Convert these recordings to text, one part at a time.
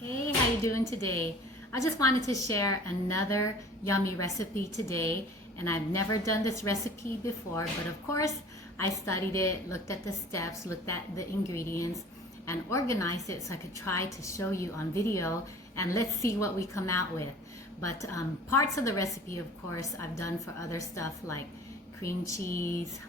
Hey, how you doing today? I just wanted to share another yummy recipe today, and I've never done this recipe before, but of course I studied it, looked at the steps, looked at the ingredients, and organized it so I could try to show you on video, and let's see what we come out with. But parts of the recipe, of course, I've done for other stuff like cream cheese,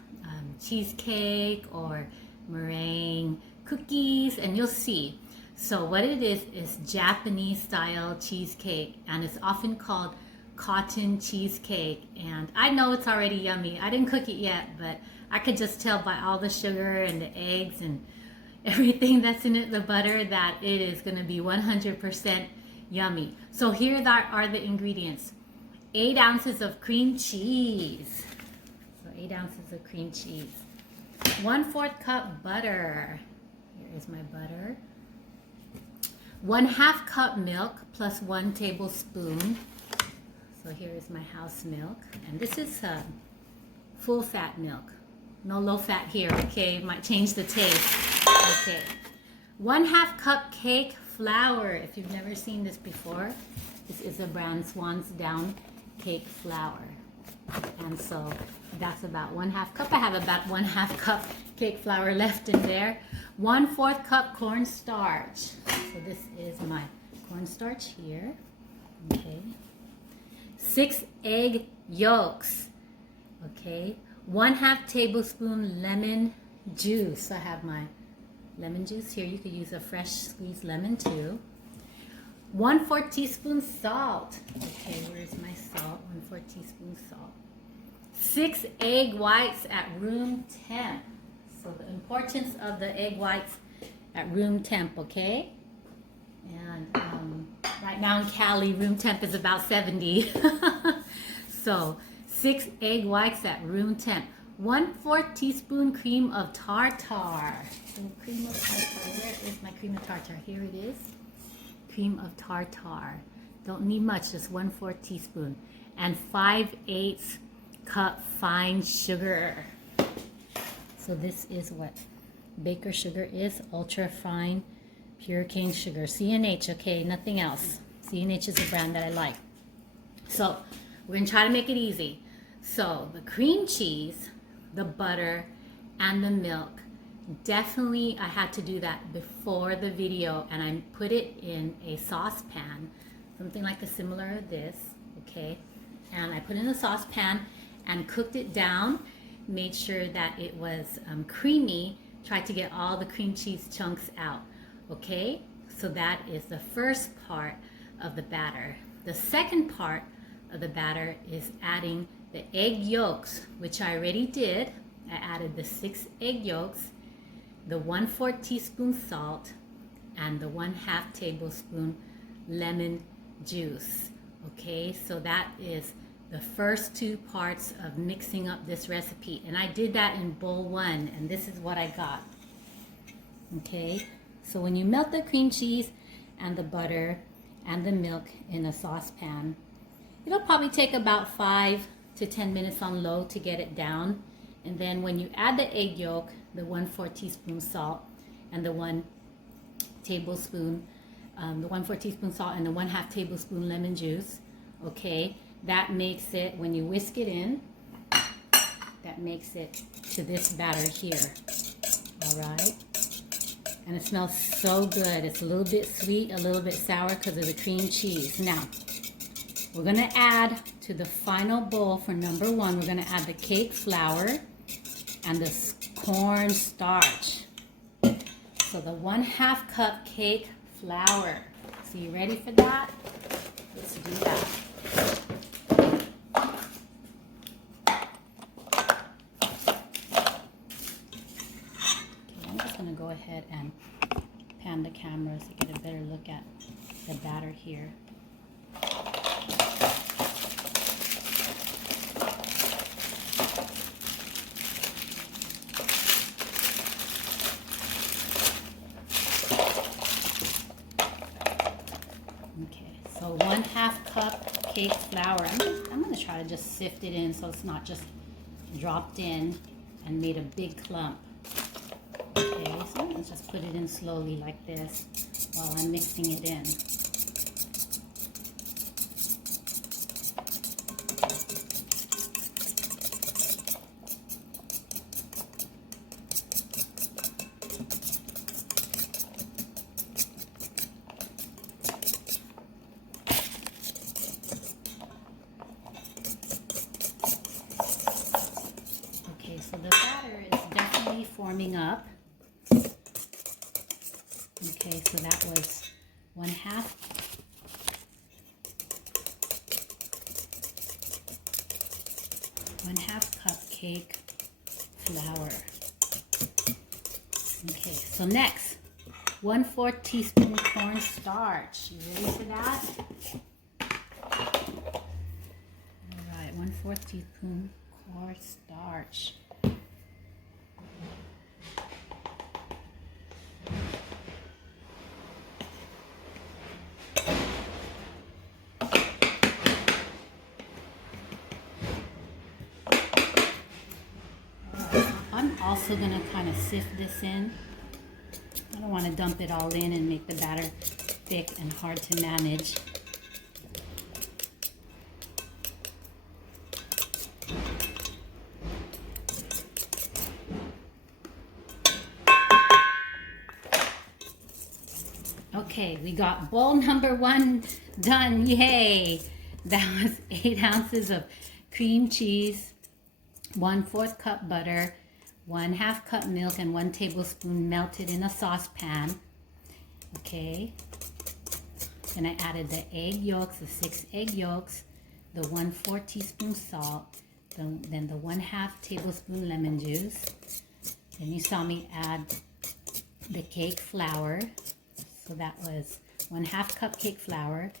cheesecake, or meringue, cookies, and you'll see. So what it is Japanese style cheesecake, and it's often called cotton cheesecake. And I know it's already yummy. I didn't cook it yet, but I could just tell by all the sugar and the eggs and everything that's in it, the butter, that it is going to be 100% yummy. So here are the ingredients. 8 ounces of cream cheese. So 8 ounces of cream cheese. 1/4 cup butter. Here is my butter. 1/2 cup milk plus 1 tablespoon. So here is my house milk, and this is full fat milk, no low fat here. Okay, it might change the taste. Okay, 1/2 cup cake flour. If you've never seen this before, this is a brand Swan's Down cake flour, and so that's about 1/2 cup. I have about 1/2 cup cake flour left in there. 1/4 cup cornstarch. So this is my cornstarch here. Okay. 6 egg yolks. Okay. 1/2 tablespoon lemon juice. I have my lemon juice here. You could use a fresh squeezed lemon too. 1/4 teaspoon salt. Okay, where's my salt? 1/4 teaspoon salt. 6 egg whites at room temp. So the importance of the egg whites at room temp, okay? And right now in Cali, room temp is about 70. So 6 egg whites at room temp. 1/4 teaspoon cream of tartar. So cream of tartar, where is my cream of tartar? Here it is. Cream of tartar. Don't need much, just 1/4 teaspoon. And 5/8 cup fine sugar. So this is what baker sugar is, ultra fine pure cane sugar, CNH, okay, nothing else. CNH is a brand that I like. So we're gonna try to make it easy. So the cream cheese, the butter, and the milk, definitely I had to do that before the video, and I put it in a saucepan, something like a similar this, okay? And I put it in a saucepan and cooked it down, made sure that it was creamy, tried to get all the cream cheese chunks out, okay? So that is the first part of the batter. The second part of the batter is adding the egg yolks, which I already did. I added the 6 egg yolks, the 1/4 teaspoon salt, and the 1/2 tablespoon lemon juice, okay? So that is the first 2 parts of mixing up this recipe, and I did that in bowl 1, and this is what I got. Okay, so when you melt the cream cheese and the butter and the milk in a saucepan, it'll probably take about 5 to 10 minutes on low to get it down. And then when you add the egg yolk, the 1/4 teaspoon salt, and the 1 tablespoon, the 1/4 teaspoon salt and the 1/2 tablespoon lemon juice, okay, that makes it, when you whisk it in, that makes it to this batter here. All right. And it smells so good. It's a little bit sweet, a little bit sour because of the cream cheese. Now, we're going to add to the final bowl for number 1, we're going to add the cake flour and the cornstarch. So the 1/2 cup cake flour. So you ready for that? Let's do that. Go ahead and pan the camera so you get a better look at the batter here. Okay, so 1/2 cup cake flour. I'm going to try to just sift it in so it's not just dropped in and made a big clump. Okay, so let's just put it in slowly like this while I'm mixing it in. Okay, so the batter is definitely forming up. Okay, so that was 1/2 cupcake flour. Okay, so next, 1/4 teaspoon cornstarch. You ready for that? All right, 1/4 teaspoon cornstarch. I'm also going to kind of sift this in. I don't want to dump it all in and make the batter thick and hard to manage. Okay, we got bowl number 1 done. Yay! That was 8 ounces of cream cheese, 1/4 cup butter, 1/2 cup milk, and 1 tablespoon melted in a saucepan. Okay. Then I added the egg yolks, the 6 egg yolks, the 1/4 teaspoon salt, then the 1/2 tablespoon lemon juice. Then you saw me add the cake flour. So that was 1/2 cup cake flour.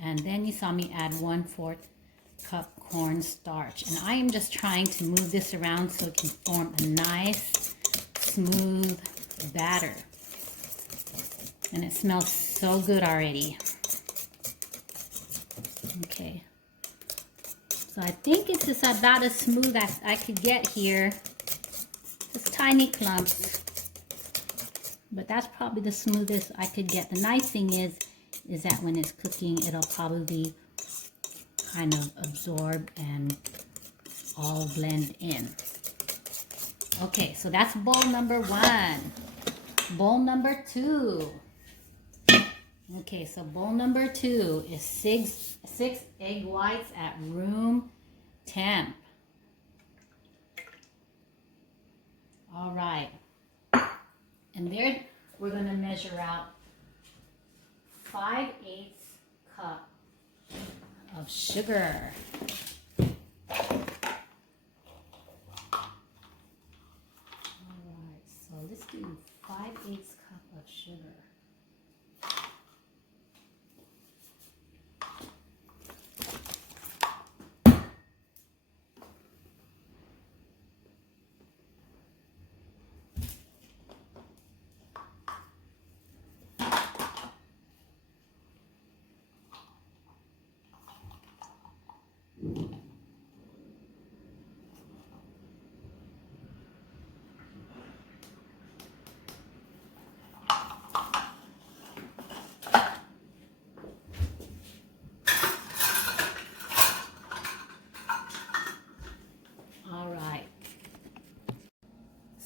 And then you saw me add 1/4 cup cornstarch. And I am just trying to move this around so it can form a nice, smooth batter. And it smells so good already. Okay. So I think it's just about as smooth as I could get here. Just tiny clumps. But that's probably the smoothest I could get. The nice thing is that when it's cooking, it'll probably kind of absorb and all blend in. Okay, so that's bowl number 1. Bowl number 2. Okay, so bowl number 2 is 6 egg whites at room temp. All right. And there we're going to measure out 5/8 cup of sugar. All right, so let's do 5/8 cup of sugar.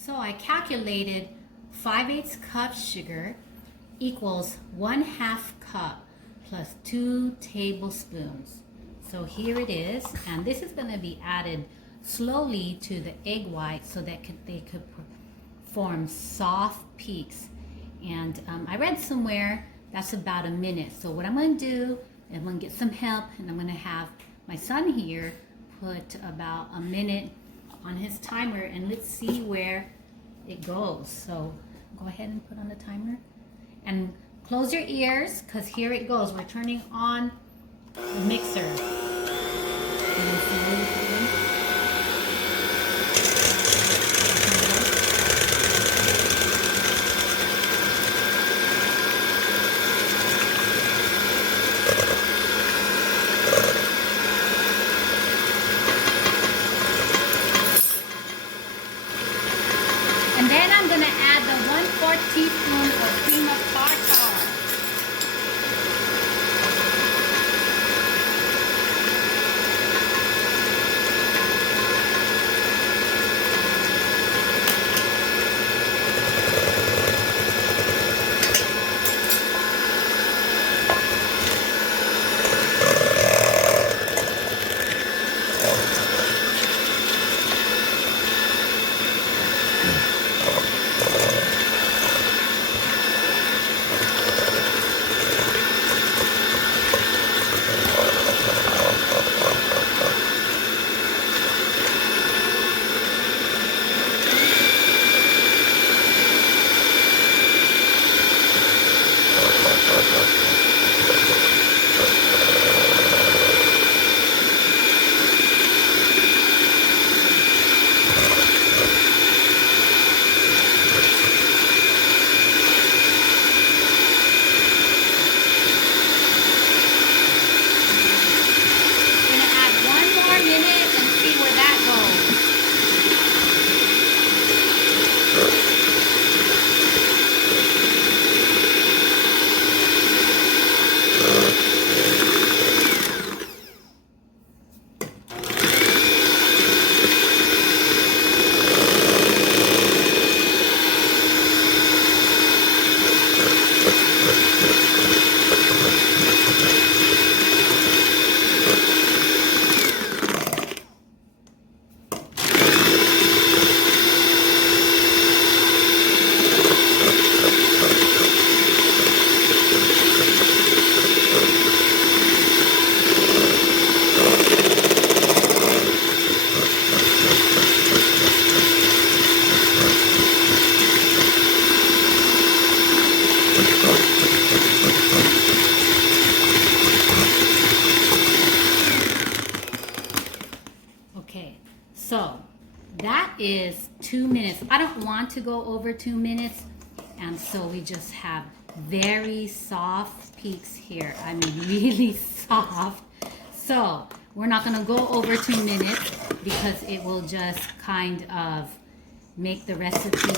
So I calculated 5/8 cup sugar equals 1/2 cup plus 2 tablespoons. So here it is, and this is going to be added slowly to the egg white so that they could form soft peaks. And I read somewhere that's about a minute. So what I'm going to do, I'm going to get some help, and I'm going to have my son here put about a minute on his timer, and let's see where it goes. So go ahead and put on the timer and close your ears, because here it goes. We're turning on the mixer. And then I'm going to add the 1/4 teaspoon of cream of tartar. is 2 minutes. I don't want to go over 2 minutes, and so we just have very soft peaks here. I mean, really soft. So we're not gonna go over 2 minutes because it will just kind of make the recipe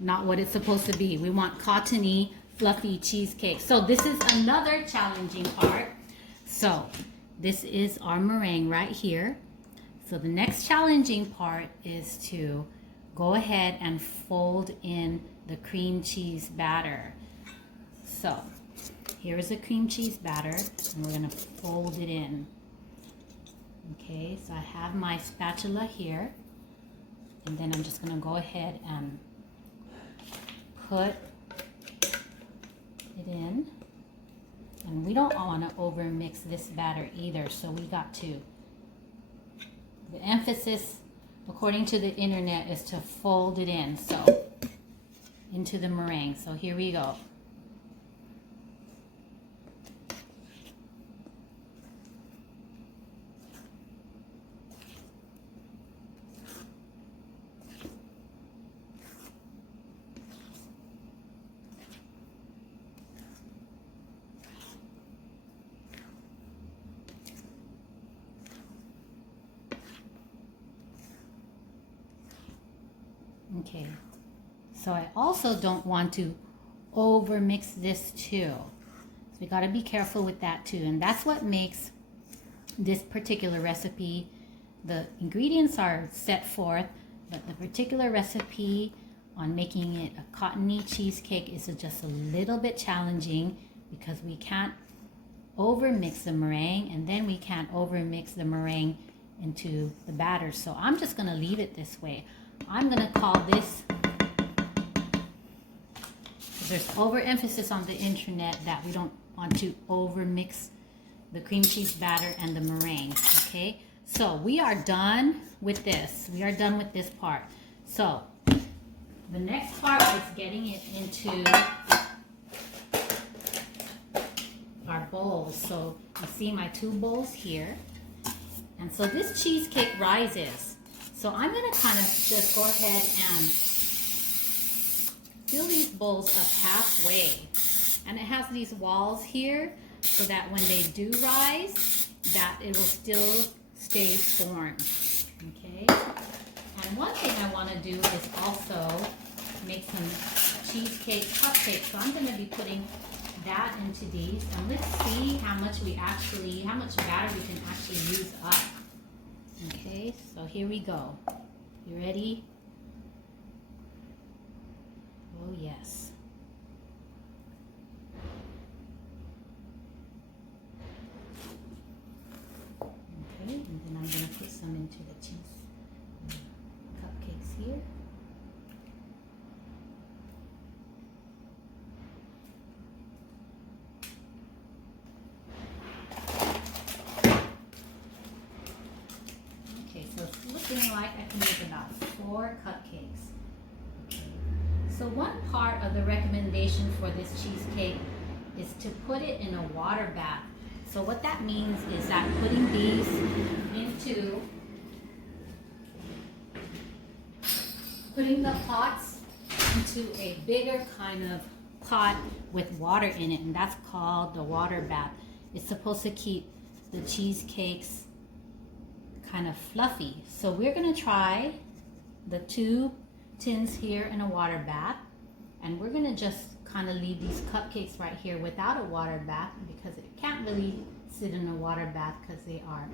not what it's supposed to be. We want cottony, fluffy cheesecake. So this is another challenging part. So this is our meringue right here. So the next challenging part is to go ahead and fold in the cream cheese batter. So here is the cream cheese batter, and we're gonna fold it in. Okay, so I have my spatula here, and then I'm just gonna go ahead and put it in. And we don't want to overmix this batter either, so we got to, the emphasis according to the internet is to fold it in, so into the meringue. So here we go. Okay, so I also don't want to overmix this too. So we got to be careful with that too. And that's what makes this particular recipe, the ingredients are set forth, but the particular recipe on making it a cottony cheesecake is just a little bit challenging because we can't overmix the meringue, and then we can't overmix the meringue into the batter. So I'm just going to leave it this way. I'm going to call this, there's overemphasis on the internet that we don't want to overmix the cream cheese batter and the meringue. Okay, so we are done with this. We are done with this part. So the next part is getting it into our bowls. So you see my 2 bowls here. And so this cheesecake rises. So I'm going to kind of just go ahead and fill these bowls up halfway. And it has these walls here so that when they do rise, that it will still stay formed. Okay? And one thing I want to do is also make some cheesecake cupcakes. So I'm going to be putting that into these. And let's see how much batter we can actually use up. Okay, so here we go. You ready? Oh yes. Okay, and then I'm going to put some into the cheese cupcakes here. Looking like I can make about 4 cupcakes. Okay. So one part of the recommendation for this cheesecake is to put it in a water bath. So what that means is that putting these putting the pots into a bigger kind of pot with water in it, and that's called the water bath. It's supposed to keep the cheesecakes kind of fluffy. So we're going to try the 2 tins here in a water bath, and we're going to just kind of leave these cupcakes right here without a water bath because it can't really sit in a water bath because they are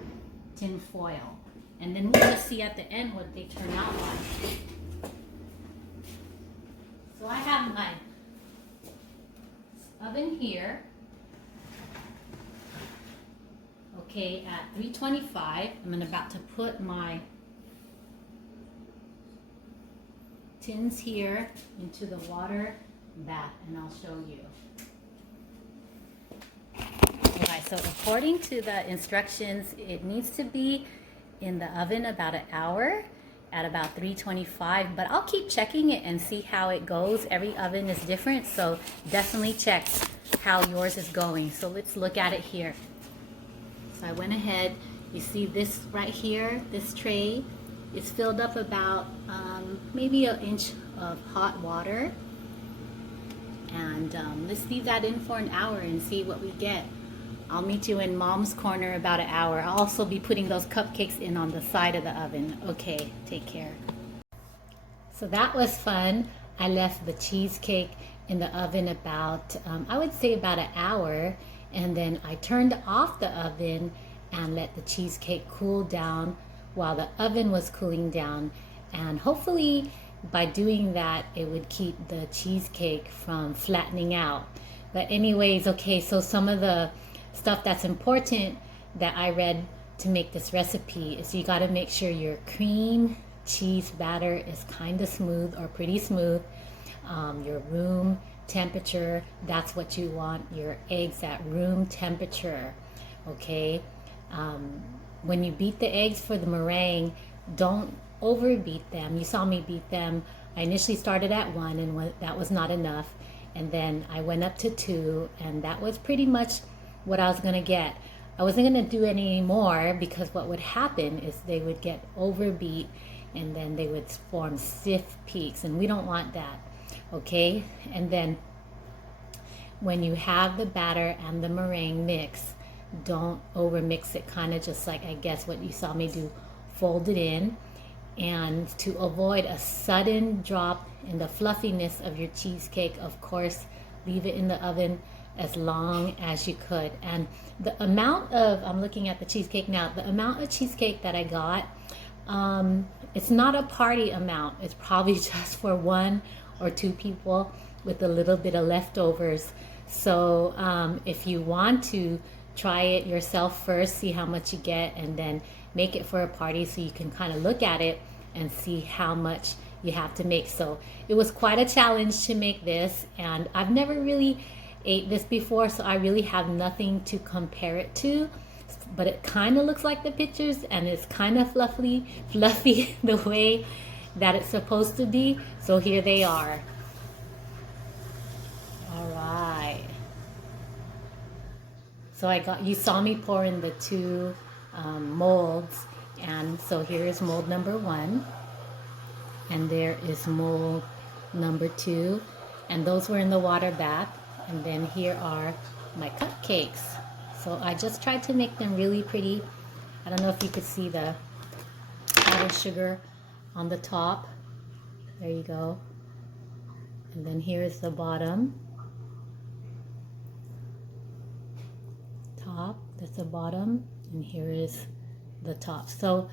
tin foil. And then we'll just see at the end what they turn out like. So I have my oven here. Okay, at 325, I'm about to put my tins here into the water bath, and I'll show you. Okay, so according to the instructions, it needs to be in the oven about an hour at about 325, but I'll keep checking it and see how it goes. Every oven is different, so definitely check how yours is going. So let's look at it here. So I went ahead, you see this right here, this tray, It's filled up about maybe an inch of hot water. And let's leave that in for an hour and see what we get. I'll meet you in Mom's corner about an hour. I'll also be putting those cupcakes in on the side of the oven. Okay, take care. So that was fun. I left the cheesecake in the oven about, I would say about an hour. And then I turned off the oven and let the cheesecake cool down while the oven was cooling down. And hopefully by doing that, it would keep the cheesecake from flattening out. But anyways, okay, so some of the stuff that's important that I read to make this recipe is you got to make sure your cream cheese batter is kind of smooth or pretty smooth. Your room temperature, that's what you want your eggs at, room temperature. Okay, when you beat the eggs for the meringue, don't overbeat them. You saw me beat them. I initially started at 1 and that was not enough, and then I went up to 2, and that was pretty much what I was going to get. I wasn't going to do any more because what would happen is they would get overbeat and then they would form stiff peaks, and we don't want that. Okay, and then when you have the batter and the meringue mix, don't overmix it, kind of just like I guess what you saw me do, fold it in. And to avoid a sudden drop in the fluffiness of your cheesecake, of course, leave it in the oven as long as you could. And the amount of, I'm looking at the cheesecake now, the amount of cheesecake that I got, it's not a party amount. It's probably just for 1 or 2 people with a little bit of leftovers. So if you want to try it yourself first, see how much you get, and then make it for a party so you can kind of look at it and see how much you have to make. So it was quite a challenge to make this, and I've never really ate this before, so I really have nothing to compare it to, but it kind of looks like the pictures, and it's kind of fluffy the way that it's supposed to be. So here they are. All right. So you saw me pour in the 2 molds, and so here is mold number 1, and there is mold number 2, and those were in the water bath. And then here are my cupcakes. So I just tried to make them really pretty. I don't know if you could see the powdered sugar on the top. There you go. And then here's the bottom. Top, that's the bottom, and here is the top. So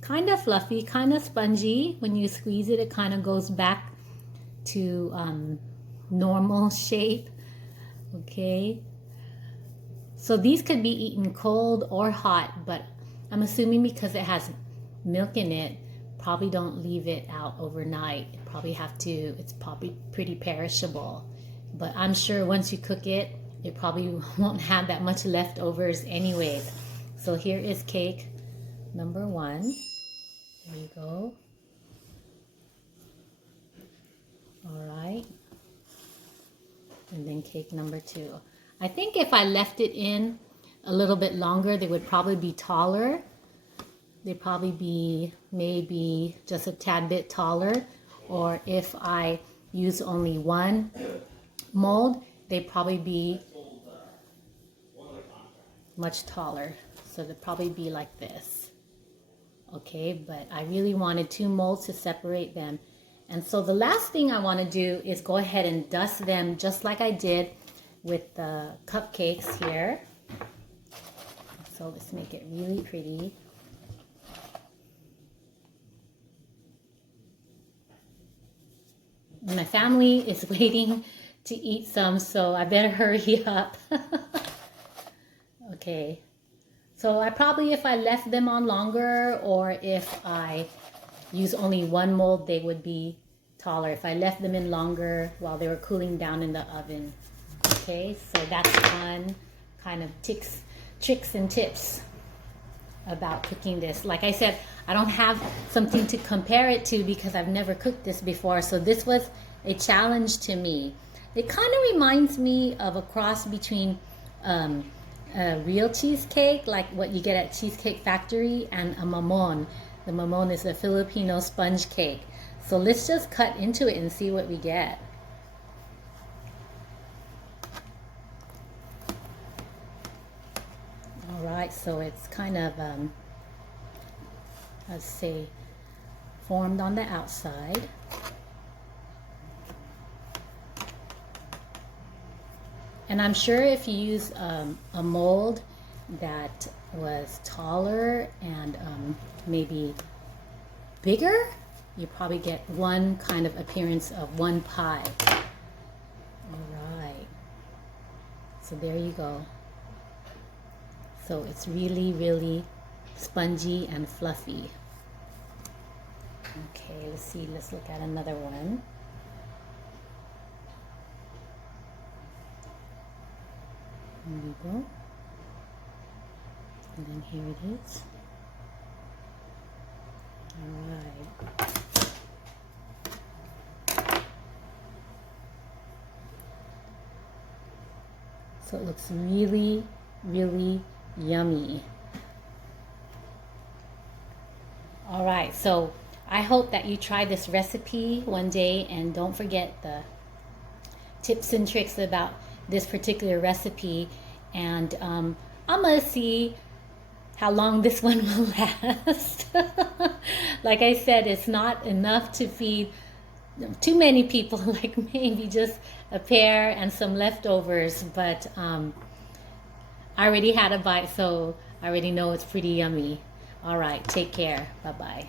kind of fluffy, kind of spongy. When you squeeze it, it kind of goes back to normal shape. Okay, so these could be eaten cold or hot, but I'm assuming because it has milk in it, probably don't leave it out overnight. It's probably pretty perishable, but I'm sure once you cook it, it probably won't have that much leftovers anyways. So here is cake number 1. There you go. All right. And then cake number 2. I think if I left it in a little bit longer, they would probably be taller. They'd probably be maybe just a tad bit taller. Or if I use only 1 mold, they'd probably be much taller. So they'd probably be like this. Okay, but I really wanted 2 molds to separate them. And so the last thing I want to do is go ahead and dust them just like I did with the cupcakes here. So let's make it really pretty. My family is waiting to eat some, so I better hurry up. Okay, so I probably, if I left them on longer, or if I use only 1 mold, they would be taller. If I left them in longer while they were cooling down in the oven. Okay, so that's fun kind of tricks and tips about cooking this. Like I said, I don't have something to compare it to because I've never cooked this before, so this was a challenge to me. It kind of reminds me of a cross between a real cheesecake, like what you get at Cheesecake Factory, and a mamon. The mamon is a Filipino sponge cake. So let's just cut into it and see what we get. Alright, so it's kind of, let's say, formed on the outside. And I'm sure if you use a mold that was taller and maybe bigger, you probably get one kind of appearance of one pie. All right. So there you go. So it's really, really spongy and fluffy. Okay, let's see. Let's look at another one. There we go. And then here it is. All right. So it looks really, really yummy. All right, so I hope that you try this recipe one day, and don't forget the tips and tricks about this particular recipe. And I'm gonna see how long this one will last. Like I said, it's not enough to feed too many people, like maybe just a pair and some leftovers, but I already had a bite, so I already know it's pretty yummy. All right, take care. Bye-bye.